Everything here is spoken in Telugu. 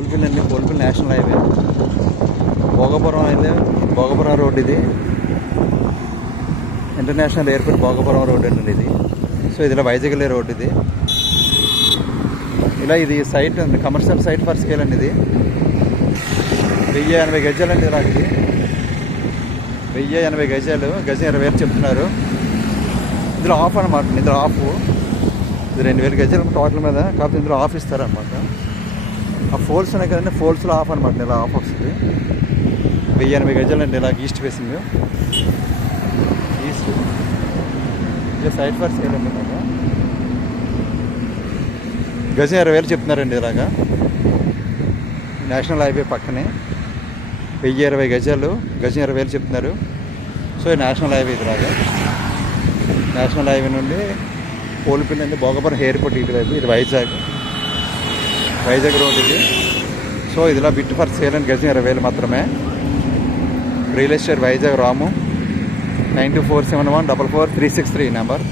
కోల్పిల్ అండి, కోల్పిల్ నేషనల్ హైవే. భోగపురం అయితే భోగపురం రోడ్ ఇది. ఇంటర్నేషనల్ ఎయిర్పోర్ట్ భోగపురం రోడ్ అండి ఇది. సో ఇదిలా వైజాగ్ వెళ్ళే రోడ్ ఇది. ఇలా ఇది సైట్ ఉంది, కమర్షియల్ సైట్ ఫర్ స్కేల్ అండి ఇది. 1080 గజాలు అండి. ఇలా ఇది 1080 గజాలు, గజం 20,000 చెప్తున్నారు. ఇందులో ఆఫ్ అనమాట, ఇందులో ఆఫ్. ఇది 2,000 గజాలు టోటల్ మీద, కాకపోతే ఇందులో ఆఫ్ ఇస్తారనమాట. ఆ ఫోల్స్ ఉన్నాయి కదండి, ఫోల్స్లో ఆఫ్ అనమాట. ఇలా ఆఫ్ వస్తుంది. 1080 గజాలు అండి. ఇలా ఈస్ట్ ఫేసింగ్, ఈస్ట్. ఇలా సైడ్ ఫర్ సేల్ అండి. ఇలాగా గజం 20,000 చెప్తున్నారండి. ఇలాగా నేషనల్ హైవే పక్కనే 1020 గజాలు, గజం 20,000 చెప్తున్నారు. సో ఈ నేషనల్ హైవే ఇదిలాగా. నేషనల్ హైవే నుండి కోల్పిల్ నుండి భోగపురం ఎయిర్పోర్ట్ ఇటువైపు. ఇది వైజాగ్ రోడ్ ఇది. సో ఇదిలా బిట్ ఫర్ సేల్ అండ్ గజం 20,000 మాత్రమే. రియల్ ఎస్టేట్ వైజాగ్ రాము. 9247144363 నెంబర్.